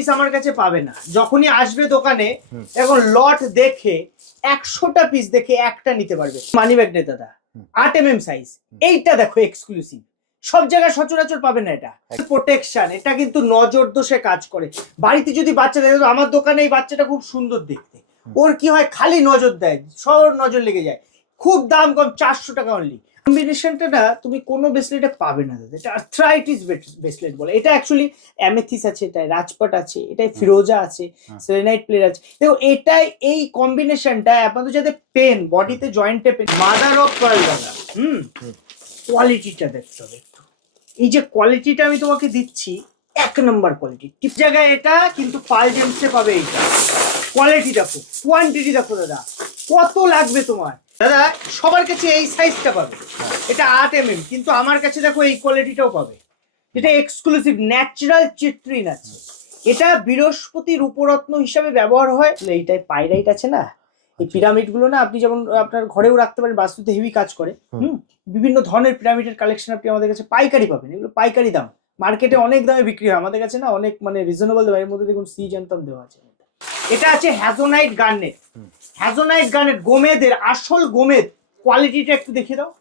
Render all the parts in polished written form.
Piece আমার কাছে পাবে না, যখনই আসবে দোকানে এখন লট দেখে 100টা পিস দেখে একটা নিতে পারবে। মানি ম্যাগনেট দাদা 8mm সাইজ, এইটা দেখো এক্সক্লুসিভ, সব জায়গায় সচরাচর পাবে না। এটা প্রোটেকশন, এটা কিন্তু নজর দোষে কাজ করে। বাড়িতে যদি বাচ্চা দেখো, আমার দোকানে এই বাচ্চাটা খুব সুন্দর দেখতে, ওর কি হয় খালি নজর দেয়, সব নজর লেগে যায়। খুব দাম কম, 400 টাকা অনলি। কম্বিনেশনটা না তুমি কোনো ব্রেসলেটে পাবে না দাদা, এটা আর্থ্রাইটিস ব্রেসলেট বলে। এটা অ্যাকচুয়ালি অ্যামেথিস আছে, এটাই রাজপাট আছে, এটাই ফিরোজা আছে, সেলেনাইট প্লেয়ার আছে। দেখো এটাই এই কম্বিনেশনটা আপনাদের যাতে পেন বডিতে জয়েন্টে পেন, মাদার অফ পার্ল দাদা। কোয়ালিটিটা দেখতে হবে একটু, এই যে কোয়ালিটিটা আমি তোমাকে দিচ্ছি 1 নম্বর কোয়ালিটি। টিপ জায়গায় এটা কিন্তু পার্ল জেমসে পাবে। এইটা কোয়ালিটি দেখো, কোয়ান্টিটি দেখো দাদা, কত লাগবে তোমার দাদা। সবার কাছে এই সাইজটা পাবে, এটা 8mm, কিন্তু আমার কাছে দেখো এই কোয়ালিটিটাও পাবে। এটা এক্সক্লুসিভ ন্যাচারাল চিট্রিন আছে, এটা বৃহস্পতির উপরত্ন হিসাবে ব্যবহার হয়। এইটাই পাইরাইট আছে না, এই পিরামিড গুলো না আপনি যেমন আপনার ঘরেও রাখতে পারেন, বাস্তুতে হেভি কাজ করে। বিভিন্ন ধরনের পিরামিডের কালেকশন আপনি আমাদের কাছে পাইকারি পাবেন, এগুলো পাইকারি দাম, মার্কেটে অনেক দামে বিক্রি হয়, আমাদের কাছে না অনেক মানে রিজনেবল দাম। এর মধ্যে দেখুন সিজ অ্যান্থম দেওয়া আছে। এটা আছে হ্যাজোনাইট গার্নেট, হ্যাজোনাইট গার্নেট গোমেদের আসল গোমেদ। কোয়ালিটিটা একটু দেখিয়ে দাও।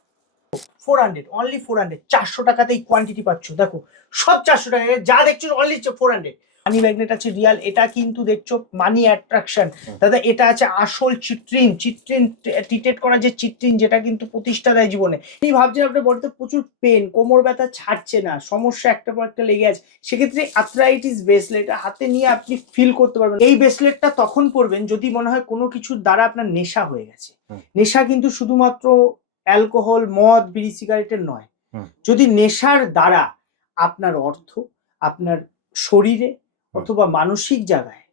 400 অনলি 400, 400 টাকাতেই কোয়ান্টিটি পাচ্ছ। দেখো সব 400 টাকা, যা দেখছো অনলি 400। মানি ম্যাগনেট আছে রিয়াল, এটা কিন্তু দেখছো মানি অ্যাট্রাকশন দাদা। এটা আছে আসল চিট্রিন, চিট্রিন ট্রিটেড করা যে চিট্রিন, যেটা কিন্তু প্রতিষ্ঠা দেয় জীবনে। আপনি ভাবছেন আপনার বডিতে প্রচুর পেন, কোমর ব্যথা ছাড়ছে না, সমস্যা একটা পর একটা লেগে আছে, সেক্ষেত্রে আর্থ্রাইটিস ব্রেসলেট হাতে নিয়ে আপনি ফিল করতে পারবেন। এই ব্রেসলেটটা তখন পরবেন যদি মনে হয় কোনো কিছুর দ্বারা আপনার নেশা হয়ে গেছে। নেশা কিন্তু শুধুমাত্র অ্যালকোহল, মদ, বিড়ি, সিগারেটের নয়। যদি নেশার দ্বারা আপনার অর্থ, আপনার শরীরে অথবা মানসিক জায়গায়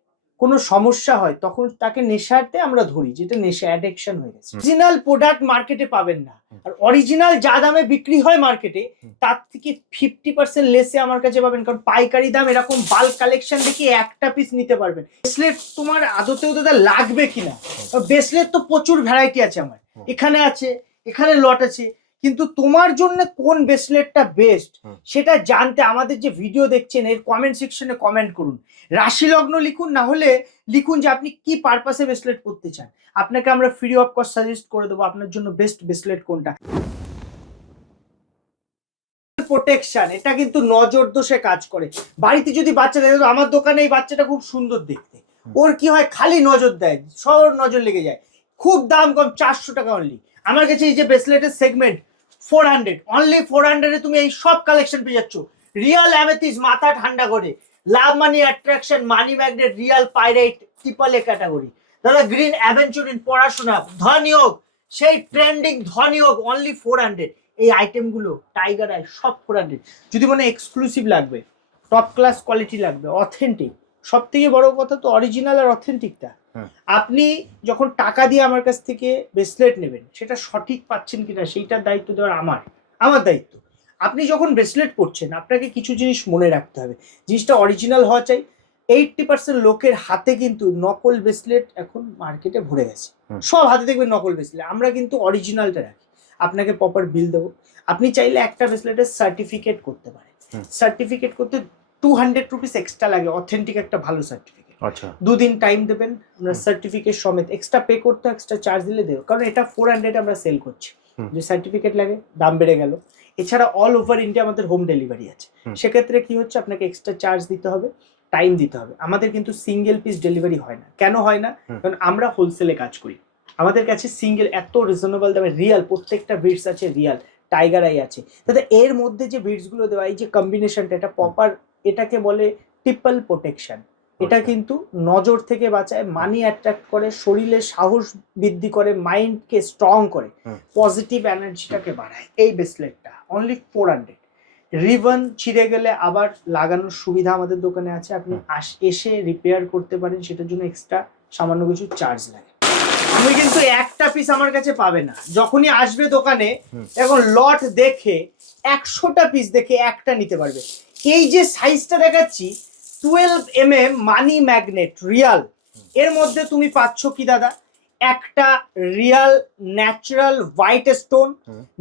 কোনো সমস্যা হয়, তখন তাকে নেশাতে আমরা ধরি, যেটা নেশা অ্যাডিকশন হয়ে গেছে। অরিজিনাল প্রোডাক্ট মার্কেটে পাবেন না, আর অরিজিনাল যা দামে বিক্রি হয় মার্কেটে তার থেকে 50% লেসে আমার কাছে পাবেন, কারণ পাইকারি দাম। এরকম বাল্ক কালেকশন দেখি একটা পিস নিতে পারবেন। ব্রেসলেট তোমার আদতেও দাদা লাগবে কিনা, ব্রেসলেট তো প্রচুর ভ্যারাইটি আছে আমার, এখানে আছে, এখানে লট আছে, কিন্তু তোমার জন্য কোন ব্রেসলেটটা বেস্ট সেটা জানতে আমাদের যে ভিডিও দেখছেন এর কমেন্ট সেকশনে কমেন্ট করুন, রাশি লগ্ন লিখুন, না হলে লিখুন যে আপনি কি পারপাসে ব্রেসলেট পরতে চান, আপনাকে আমরা ফ্রি অফ কস্ট সাজেস্ট করে দেবো আপনার জন্য বেস্ট ব্রেসলেট কোনটা। প্রোটেকশন, এটা কিন্তু নজর দোষে কাজ করে। বাড়িতে যদি বাচ্চা দেখো, আমার দোকানে এই বাচ্চাটা খুব সুন্দর দেখতে, ওর কি হয় খালি নজর দেয়, সব নজর লেগে যায়। খুব দাম কম, 400 টাকা অনলি। আমার কাছে এই যে ব্রেসলেটের সেগমেন্ট 400, অনলি 400 তুমি এই সব কালেকশন পেয়ে যাচ্ছ। রিয়াল অ্যামেথিস মাথা ঠান্ডা করে, love money attraction, money magnet, real pyrite triple A category দাদা। গ্রিন অ্যাভেঞ্চুরিন, পড়াশোনা, ধনয়োগ, সেই ট্রেন্ডিং ধনয়োগ, অনলি 400। এই আইটেমগুলো টাইগার আই সব 400। যদি মনে এক্সক্লুসিভ লাগবে, টপ ক্লাস কোয়ালিটি লাগবে, অথেন্টিক, সব থেকে বড় কথা তো অরিজিনাল আর অথেন্টিকটা। আপনি যখন টাকা দিয়ে আমার কাছ থেকে ব্রেসলেট নেবেন, সেটা সঠিক পাচ্ছেন কিনা সেইটার দায়িত্ব দেওয়ার আমার দায়িত্ব। আপনি যখন ব্রেসলেট পরছেন আপনাকে কিছু জিনিস মনে রাখতে হবে, জিনিসটা অরিজিনাল হওয়া চাই। 80% লোকের হাতে কিন্তু নকল ব্রেসলেট এখন মার্কেটে ভরে গেছে, সব হাতে দেখবেন নকল ব্রেসলেট। আমরা কিন্তু অরিজিনালটা রাখি, আপনাকে প্রপার বিল দেবো। আপনি চাইলে একটা ব্রেসলেটের সার্টিফিকেট করতে পারেন, সার্টিফিকেট করতে 200 রুপিস এক্সট্রা লাগে, অথেন্টিক একটা ভালো সার্টিফিকেট। আচ্ছা, 2 দিন টাইম দেবেন, আমরা সার্টিফিকেট সমেত এক্সট্রা পে করতে, এক্সট্রা চার্জ দিলে দেবো, কারণ এটা 400 আমরা সেল করছি। যে সার্টিফিকেট লাগে দাম বেড়ে গেল। এছাড়া অল ওভার ইন্ডিয়া আমাদের হোম ডেলিভারি আছে, সেক্ষেত্রে কি হচ্ছে আপনাকে এক্সট্রা চার্জ দিতে হবে, টাইম দিতে হবে। আমাদের কিন্তু সিঙ্গেল পিস ডেলিভারি হয় না। কেন হয় না? কারণ আমরা হোলসেলে কাজ করি, আমাদের কাছে সিঙ্গেল এত রিজনেবল দামে রিয়াল প্রত্যেকটা বিটস আছে, রিয়াল টাইগার আই আছে তাতে। এর মধ্যে যে বিটস গুলো দেওয়া, এই যে কম্বিনেশনটা, এটা প্রপার, এটাকে বলে ট্রিপল প্রোটেকশন। এটা কিন্তু নজর থেকে বাঁচায়, মানি অ্যাট্রাক্ট করে, শরীরে সাহস বৃদ্ধি করে, মাইন্ডকে স্ট্রং করে, পজিটিভ এনার্জিটাকে বাড়ায়। এই ব্রেসলেটটা অনলি 400। রিবন ছিঁড়ে গেলে আবার লাগানোর সুবিধা আমাদের দোকানে আছে, আপনি এসে রিপেয়ার করতে পারেন, সেটার জন্য এক্সট্রা সামান্য কিছু চার্জ লাগে। আমি কিন্তু একটা পিস আমার কাছে পাবে না, যখনই আসবে দোকানে এখন লট দেখে 100টা পিস দেখে একটা নিতে পারবে। এই যে সাইজটা দেখাচ্ছি 12mm মানি ম্যাগনেট রিয়াল, এর মধ্যে তুমি পাচ্ছ কি দাদা, একটা real natural white stone,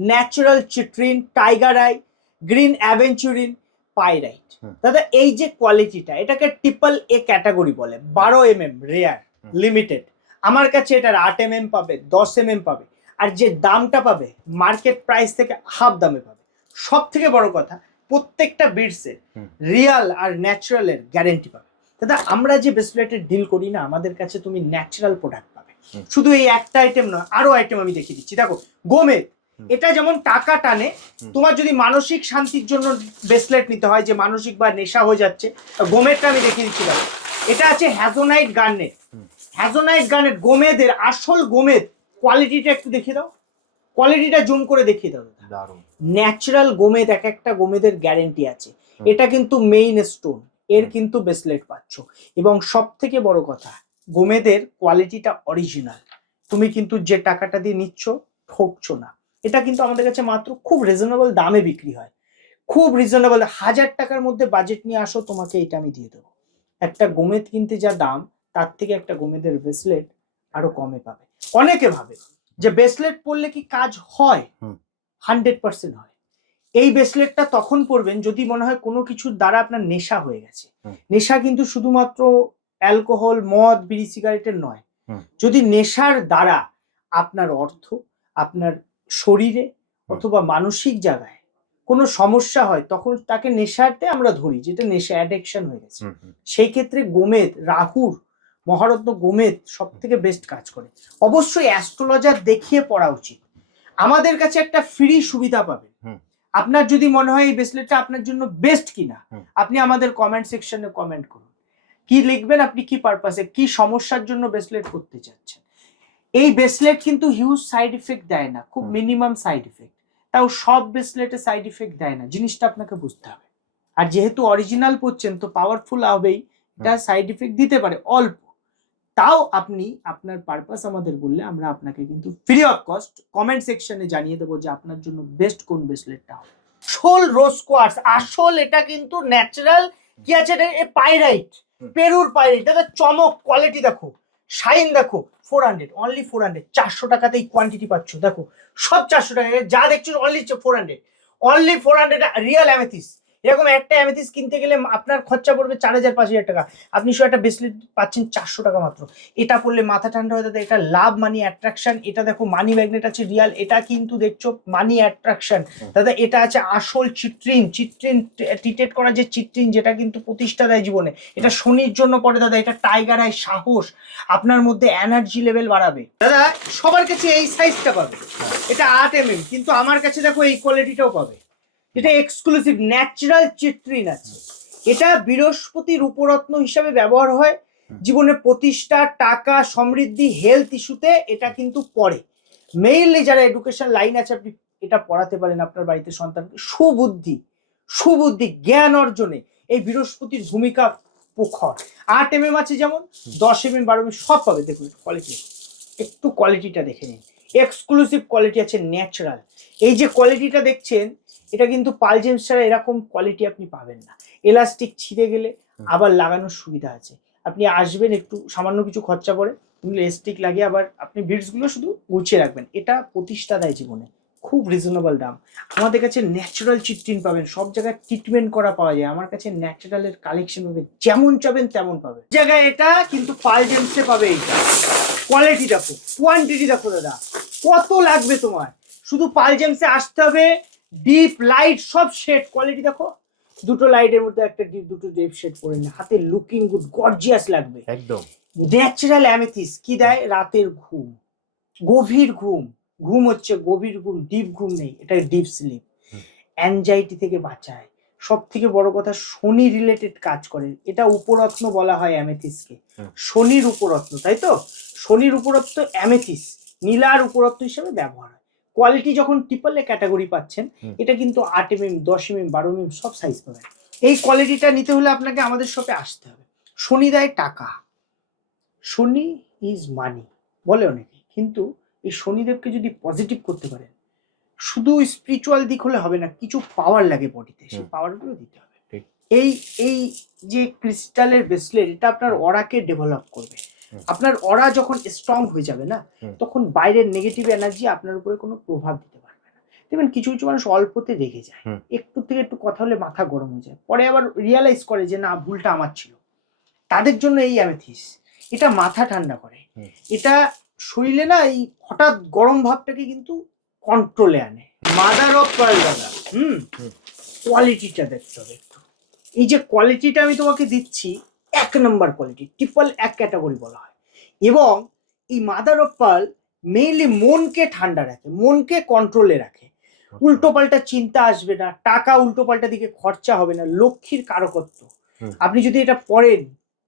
natural citrine, tiger eye, green aventurine, pyrite. দাদা এই যে কোয়ালিটিটা, এটাকে ট্রিপল এ ক্যাটাগরি বলে। 12 mm রেয়ার লিমিটেড। আমার কাছে এটার 8 mm পাবে, 10 mm পাবে, আর যে দামটা পাবে মার্কেট প্রাইস থেকে হাফ দামে পাবে। সব থেকে বড় কথা, প্রত্যেকটা বিটসের রিয়াল আর ন্যাচারালের গ্যারেন্টি পাবে। দাদা আমরা যে ব্রেসলেটের ডিল করি না, আমাদের কাছে তুমি ন্যাচারাল প্রোডাক্ট পাবে। শুধু এই একটা আইটেম নয়, আরো আইটেম আমি দেখিয়ে দিচ্ছি। দেখো গোমেদ, এটা যেমন টাকা টানে, তোমার যদি মানসিক শান্তির জন্য ব্রেসলেট নিতে হয়, যে মানসিক বা নেশা হয়ে যাচ্ছে, গোমেদটা আমি দেখিয়ে দিচ্ছি। দেখো এটা আছে হ্যাজোনাইট গার্নেট। হ্যাজোনাইট গার্নেট গোমেদের আসল গোমেদ। কোয়ালিটিটা একটু দেখিয়ে দাও, কোয়ালিটিটা জুম করে দেখিয়ে দাও। ন্যাচারাল গোমেদ, এক একটা গোমেদের গ্যারেন্টি আছে। এটা কিন্তু মেইন স্টোন, এর কিন্তু ব্রেসলেট পাচ্ছ। এবং সব থেকে বড় কথা, গোমেদের কোয়ালিটিটা অরিজিনাল। তুমি কিন্তু যে টাকাটা দিয়ে নিচ্ছ ঠকছো না। এটা কিন্তু আমাদের কাছে মাত্র খুব রিজনেবল দামে বিক্রি হয়, খুব রিজনেবল। 1000 টাকার মধ্যে বাজেট নিয়ে আসো, তোমাকে এটা আমি দিয়ে দেবো। একটা গোমেদ কিনতে যা দাম, তার থেকে একটা গোমেদের ব্রেসলেট আরো কমে পাবে। অনেকে ভাবে যে ব্রেসলেট পরলে কি কাজ হয়, 100% হয়। এই ব্রেসলেটটা তখন পরবেন যদি মনে হয় কোনো কিছুর দ্বারা আপনার নেশা হয়ে গেছে। নেশা কিন্তু শুধুমাত্র অ্যালকোহল, মদ, বিড়ি, সিগারেটের নয়। যদি নেশার দ্বারা আপনার অর্থ, আপনার শরীরে অথবা মানসিক জায়গায় কোনো সমস্যা হয়, তখন তাকে নেশাতে আমরা ধরি, যেটা নেশা, অ্যাডিকশন হয়ে গেছে। সেই ক্ষেত্রে গোমেদ, রাহুর মহারত্ন গোমেদ সব থেকে বেস্ট কাজ করে। অবশ্যই অ্যাস্ট্রোলজার দেখিয়ে পড়া উচিত। আমাদের কাছে একটা ফ্রি সুবিধা পাবেন। আপনার যদি মনে হয় এই ব্রেসলেটটা আপনার জন্য বেস্ট কিনা, আপনি আমাদের কমেন্ট সেকশনে কমেন্ট করুন। কি লিখবেন আপনি, কি পারপাসে, কি সমস্যার জন্য ব্রেসলেট করতে চাচ্ছেন। এই ব্রেসলেট কিন্তু হিউজ সাইড ইফেক্ট দেয় না, খুব মিনিমাম সাইড ইফেক্ট। তাও সব ব্রেসলেটে সাইড ইফেক্ট দেয় না, জিনিসটা আপনাকে বুঝতে হবে। আর যেহেতু অরিজিনাল পড়ছেন তো পাওয়ারফুল হবেই, এটা সাইড ইফেক্ট দিতে পারে অল্প। তাও আপনি আপনার পারপাস আমাদের বললে আমরা আপনাকে কিন্তু ফ্রি অফ কস্ট কমেন্ট সেকশনে জানিয়ে দেবো যে আপনার জন্য বেস্ট কোন ব্রেসলেটটা হবে। শোল রোজ কোয়ার্টজ, আসল এটা কিন্তু ন্যাচারাল। কি আছে এটা, পাইরাইট, পেরুর পাইরাইট। দাদা চমক, কোয়ালিটি দেখো, শাইন দেখো। 400, অনলি 400, 400 টাকাতে এই কোয়ান্টিটি পাচ্ছ। দেখো সব 400 টাকা, যা দেখছো অনলি 400, অনলি 400। রিয়েল অ্যামেথিস, এরকম একটা অ্যামেথিস কিনতে গেলে আপনার খরচা পড়বে 4000-5000 টাকা। আপনি শুধু একটা ব্রেসলেট পাচ্ছেন 400 টাকা মাত্র। এটা পড়লে মাথা ঠান্ডা হয়ে যাবে। এটা লাভ মানি অ্যাট্রাকশন। এটা দেখো মানি ম্যাগনেট আছে রিয়াল, এটা কিন্তু দেখছো মানি অ্যাট্রাকশন। দাদা এটা আছে আসল চিট্রিন, চিট্রিন ট্রিটেড করা যে চিট্রিন, যেটা কিন্তু প্রতিষ্ঠা দেয় জীবনে। এটা শনির জন্য পড়ে দাদা। এটা টাইগার আই, সাহস, আপনার মধ্যে এনার্জি লেভেল বাড়াবে। দাদা সবার কাছে এই সাইজটা পাবে, এটা 8 mm, কিন্তু আমার কাছে দেখো এই কোয়ালিটিটাও পাবে। এটা এক্সক্লুসিভ ন্যাচারাল চিট্রিন আছে। এটা বৃহস্পতির উপরত্ন হিসাবে ব্যবহার হয় জীবনে প্রতিষ্ঠা, টাকা, সমৃদ্ধি, হেলথ ইস্যুতে এটা কিন্তু পড়ে। মেইনলি যারা এডুকেশন লাইন আছে, আপনি এটা পড়াতে পারেন আপনার বাড়িতে সন্তানকে। সুবুদ্ধি, সুবুদ্ধি, জ্ঞান অর্জনে এই বৃহস্পতির ভূমিকা প্রখর। 8 mm আছে যেমন, 10 mm, 12 mm সব পাবে। দেখুন কোয়ালিটি, একটু কোয়ালিটিটা দেখে নিন। এক্সক্লুসিভ কোয়ালিটি আছে, ন্যাচারাল। এই যে কোয়ালিটিটা দেখছেন, এটা কিন্তু পাল জেমস ছাড়া এরকম কোয়ালিটি আপনি পাবেন না। এলাস্টিক ছিঁড়ে গেলে আবার লাগানোর সুবিধা আছে। আপনি আসবেন, একটু সামান্য কিছু খরচা করে এলাস্টিক লাগিয়ে আবার আপনি বিটসগুলো শুধু গুছিয়ে রাখবেন। এটা প্রতিষ্ঠা দেয় জীবনে, খুব রিজনেবল দাম। আমাদের কাছে ন্যাচারাল চিট্রিন পাবেন, সব জায়গায় ট্রিটমেন্ট করা পাওয়া যায়। আমার কাছে ন্যাচারালের কালেকশন পাবেন, যেমন চাবেন তেমন পাবে। জায়গায় এটা কিন্তু পাল জেমসে পাবে। এইটা কোয়ালিটি দেখো, কোয়ান্টিটি দেখো দাদা, কত লাগবে তোমার। শুধু পাল জেমসে আসতে হবে। ডিপ লাইট সব শেড, কোয়ালিটি দেখো। দুটো লাইটের মধ্যে একটা ডিপ, দুটো ডিপ শেড পরে না, হাতে লুকিং গুড, গর্জিয়াস লাগবে একদম। ন্যাচারাল অ্যামেথিস কি দেয়, রাতের ঘুম, গভীর ঘুম। ঘুম হচ্ছে গভীর ঘুম, ডিপ ঘুম নেই, এটা ডিপ স্লিপ। অ্যাংজাইটি থেকে বাঁচায়। সব থেকে বড় কথা, শনি রিলেটেড কাজ করে। এটা উপরত্ন বলা হয় অ্যামেথিসকে, শনির উপরত্ন, তাই তো। শনির উপরত্ন অ্যামেথিস, নীলার উপরত্ন হিসেবে ব্যবহার হয়। কোয়ালিটি যখন ট্রিপল এ ক্যাটাগরি পাচ্ছেন, এটা কিন্তু 8 mm, 10 mm, 12 mm সব সাইজ পাবেন। এই কোয়ালিটিটা নিতে হলে আপনাকে আমাদের শপে আসতে হবে। শনি দেয় টাকা, শনি ইজ মানি বলে অনেকে, কিন্তু এই শনিদেবকে যদি পজিটিভ করতে পারেন, শুধু স্পিরিচুয়াল দিক হলে হবে না, কিছু পাওয়ার লাগে বডিতে, সেই পাওয়ারগুলো দিতে হবে। এই এই যে ক্রিস্টালের ব্রেসলেট, এটা আপনার অরাকে ডেভেলপ করবে। আপনার অরা যখন স্ট্রং হয়ে যাবে না, তখন বাইরের নেগেটিভ এনার্জি আপনার উপরে কোনো প্রভাব দিতে পারবে না। দেখবেন কিছু কিছু মানুষ অল্পতে রেগে যায়, একটু থেকে একটু কথা হলে মাথা গরম হয়ে যায়, পরে আবার রিয়ালাইজ করে যে না, ভুলটা আমার ছিল। তাদের জন্য এই অ্যামেথিস্ট, এটা মাথা ঠান্ডা করে, এটা শরীরে না এই হঠাৎ গরম ভাবটাকে কিন্তু কন্ট্রোলে আনে। মাদার অফ পার্ল দাদা, কোয়ালিটিটা দেখতে হবে একটু। এই যে কোয়ালিটিটা আমি তোমাকে দিচ্ছি, 1 নম্বর কোয়ালিটি, ট্রিপল 1 ক্যাটাগরি বলা হয়। এবং এই মাদার অফ পার্ল মেইনলি মনকে ঠান্ডা রাখে, মনকে কন্ট্রোলে রাখে। উল্টো পাল্টা চিন্তা আসবে না, টাকা উল্টো পাল্টা দিকে খরচা হবে না, লক্ষ্মীর কারকত্ব। আপনি যদি এটা পড়েন,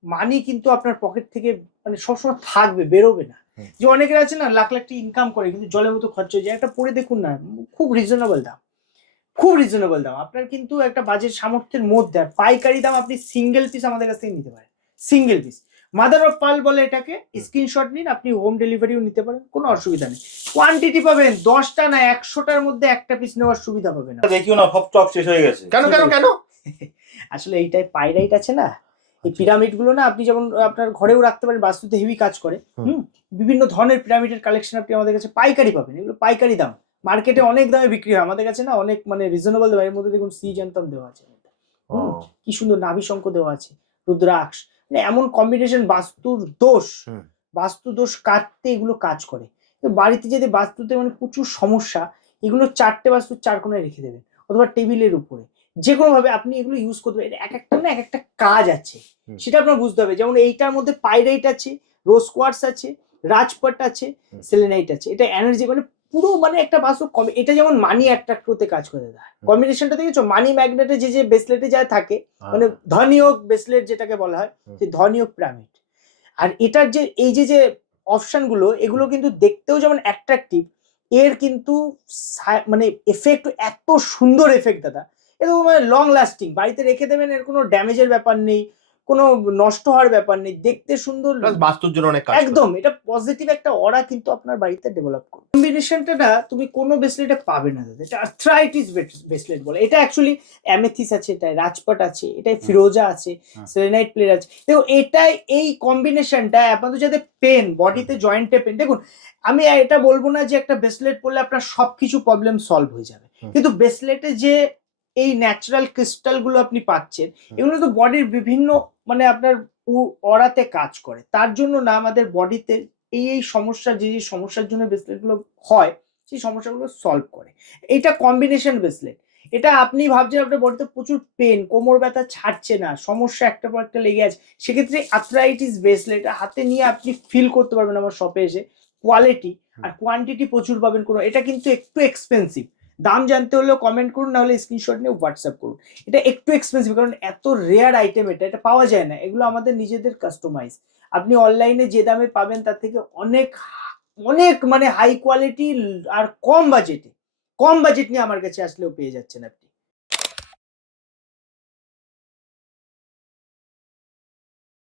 মানি কিন্তু আপনার পকেট থেকে মানে সবসময় থাকবে, বেরোবে না। যে অনেকের আছে না, লাখ লাখ টাকা ইনকাম করে কিন্তু জলের মতো খরচ হয়ে যায়। একটা পড়ে দেখুন না, খুব রিজনেবল দাম, খুব রিজনেবল দাম। আপনার কিন্তু একটা বাজেট সামর্থ্যের মধ্যে, আর পাইকারি দাম, আপনি সিঙ্গেল পিস আমাদের কাছ থেকে নিতে পারেন, single piece. Mother of pearl বলে এটাকে, স্ক্রিনশট নিন, আপনি হোম ডেলিভারিও নিতে পারেন, কোনো অসুবিধা নেই। কোয়ান্টিটি পাবেন 10টা না 100টার মধ্যে একটা পিস নেওয়ার সুবিধা পাবেন। দেখিও না, সব স্টক শেষ হয়ে গেছে। কেন কেন কেন? আসলে এইটাই পাইরাইট আছে না, এই পিরামিড গুলো না, আপনি যেমন আপনার ঘরেও রাখতে পারেন, বাস্তুতে হেভি কাজ করে। বিভিন্ন ধরনের পিরামিডের কালেকশন আপনি আমাদের কাছে পাইকারি পাবেন, এগুলো পাইকারি দাম, মার্কেটে অনেক দামে বিক্রি হয়, আমাদের কাছে না অনেক মানে রিজনেবল দাম। এর মধ্যে দেখুন সিজান্তম দেওয়া আছে, কি সুন্দর নাভি শঙ্খ দেওয়া আছে, রুদ্রাক্ষ, মানে এমন কম্বিনেশন। বাস্তু দোষ কাটতে এগুলো কাজ করে। বাড়িতে যদি বাস্তুতে মানে প্রচুর সমস্যা, এগুলো 4টে বাস্তুর 4 কোণায় রেখে দেবেন, অথবা টেবিলের উপরে, যে কোনো ভাবে আপনি এগুলো ইউজ করতে পারেন। এক একটা না এক একটা কাজ আছে, সেটা আপনার বুঝতে হবে। যেমন এইটার মধ্যে পাইরাইট আছে, রোজ কোয়ার্টজ আছে, রাজপাট আছে, সেলেনাইট আছে। এটা এনার্জি মানে পুরো মানে একটা বাস্তু। এটা যেমন মানি অ্যাট্রাক্ট করতে কাজ করে দেয়। কম্বিনেশনটা দেখেছো, মানি ম্যাগনেটে যে ব্রেসলেটে যা থাকে, মানে ধনীয় ব্রেসলেট যেটাকে বলা হয়, সেই ধনীয় পিরামিড। আর এটার যে এই যে অপশন গুলো, এগুলো কিন্তু দেখতেও যেমন অ্যাট্রাকটিভ, এর কিন্তু মানে এফেক্ট এত সুন্দর এফেক্ট দাদা, এরকম মানে লং লাস্টিং। বাড়িতে রেখে দেবেন, এর কোনো ড্যামেজের ব্যাপার নেই, কোনো নষ্ট হওয়ার ব্যাপার নেই, দেখতে সুন্দর, বাস্তুর জন্য অনেক কাজ করে। একদম এটা পজিটিভ একটা অরা কিন্তু আপনার বাড়িতে ডেভেলপ করে। কম্বিনেশনটা না তুমি কোনো ব্রেসলেটে পাবে না দাদা, এটা আর্থ্রাইটিস ব্রেসলেট বলে। এটা অ্যাকচুয়ালি অ্যামেথিস আছে, এটাই রাজপাট আছে, এটাই ফিরোজা আছে, সেলেনাইট প্লেট আছে। দেখো এটাই এই কম্বিনেশনটা আপনাদের যাতে পেন, বডিতে জয়েন্টে পেন, দেখুন আমি এটা বলবো না যে একটা ব্রেসলেট পরলে আপনার সবকিছু প্রবলেম সলভ হয়ে যাবে, কিন্তু ব্রেসলেটে যে এই ন্যাচারাল ক্রিস্টাল গুলো আপনি পাচ্ছেন, এগুলো তো বডির বিভিন্ন মানে আপনার অরাতে কাজ করে। তার জন্য না আমাদের বডিতে এই সমস্যা, যে সমস্যার জন্য ব্রেসলেট গুলো হয়, সেই সমস্যাগুলো সলভ করে। এটা কম্বিনেশন ব্রেসলেট। এটা আপনি ভাবছেন আপনার বডিতে প্রচুর পেন, কোমর ব্যথা ছাড়ছে না, সমস্যা একটা পর একটা লেগে আছে, সেক্ষেত্রে আর্থ্রাইটিস ব্রেসলেট হাতে নিয়ে আপনি ফিল করতে পারবেন আমার শপে এসে। কোয়ালিটি আর কোয়ান্টিটি প্রচুর পাবেন। কোনো এটা কিন্তু একটু এক্সপেন্সিভ, দাম জানতে হলেও কমেন্ট করুন, না হলে স্ক্রিনশট নিয়ে হোয়াটসঅ্যাপ করুন। এটা একটু এক্সপেন্সিভ, কারণ এত রেয়ার আইটেম, এটা পাওয়া যায় না, এগুলো আমাদের নিজেদের কাস্টমাইজ। আপনি অনলাইনে যে দামে পাবেন তার থেকে অনেক অনেক মানে হাই কোয়ালিটি, আর কম বাজেট নিয়ে আমার কাছে আসলেও পেয়ে যাচ্ছেন আপনি।